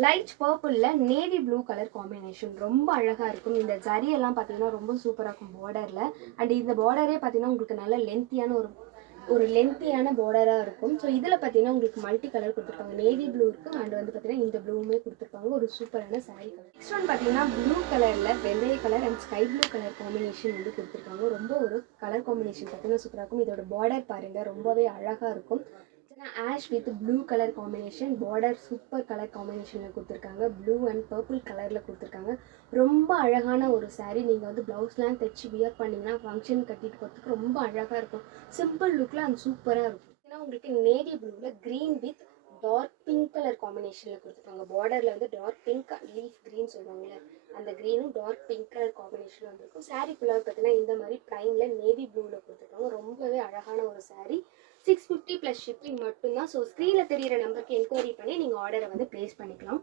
Light பர்பிள்ல navy blue colour combination ரொம்ப அழகா இருக்கும். இந்த ஜரி எல்லாம் பார்த்தீங்கன்னா ரொம்ப சூப்பராக இருக்கும் பார்டர்ல. அண்ட் இந்த பார்டரே பார்த்தீங்கன்னா உங்களுக்கு நல்ல லென்த்தியான ஒரு லென்த்தியான பார்டராக இருக்கும். ஸோ இதில் பார்த்தீங்கன்னா உங்களுக்கு மல்டி கலர் கொடுத்துருப்பாங்க. நேவி ப்ளூ இருக்கும் அண்ட் வந்து பார்த்தீங்கன்னா இந்த ப்ளூவுமே கொடுத்துருப்பாங்க. ஒரு சூப்பரான சாரீ கலர். நெக்ஸ்ட் ஒன் பார்த்தீங்கன்னா ப்ளூ கலரில் வெந்தய colour and sky blue colour combination வந்து கொடுத்துருக்காங்க. ரொம்ப ஒரு கலர் காம்பினேஷன் பார்த்தீங்கன்னா சூப்பராக இருக்கும். இதோட பார்டர் பாருங்கள் ரொம்பவே அழகாக இருக்கும். Ash with blue colour combination, border super colour காம்பினேஷனில் கொடுத்துருக்காங்க. ப்ளூ அண்ட் பர்பிள் கலரில் கொடுத்துருக்காங்க. ரொம்ப அழகான ஒரு சாரீ. நீங்கள் வந்து ப்ளவுஸ்லாம் தைச்சி வியர் பண்ணிங்கன்னா ஃபங்க்ஷன் கட்டிட்டு போகிறதுக்கு ரொம்ப அழகாக இருக்கும். சிம்பிள் லுக்கில் அது சூப்பராக இருக்கும். ஏன்னா உங்களுக்கு நேவி ப்ளூவில் green with dark pink colour காம்பினேஷனில் கொடுத்துருப்பாங்க. பார்டரில் வந்து டார்க் பிங்க் லீஃப் க்ரீன் சொல்லுவாங்கள்ல, அந்த க்ரீனும் டார்க் பிங்க் கலர் காம்பினேஷனில் வந்துருக்கும். சாரீ ஃபுல்லாக பார்த்தீங்கன்னா இந்த மாதிரி ப்ளைனில் நேவி ப்ளூவில் கொடுத்துருக்காங்க. ரொம்பவே அழகான ஒரு சாரீ. 650 + ஷிப்பிங் மட்டும்தான். ஸோ ஸ்க்ரீனில் தெரியிற நம்பருக்கு என்கொயரி பண்ணி நீங்கள் ஆர்டரை வந்து ப்ளேஸ் பண்ணிக்கலாம்.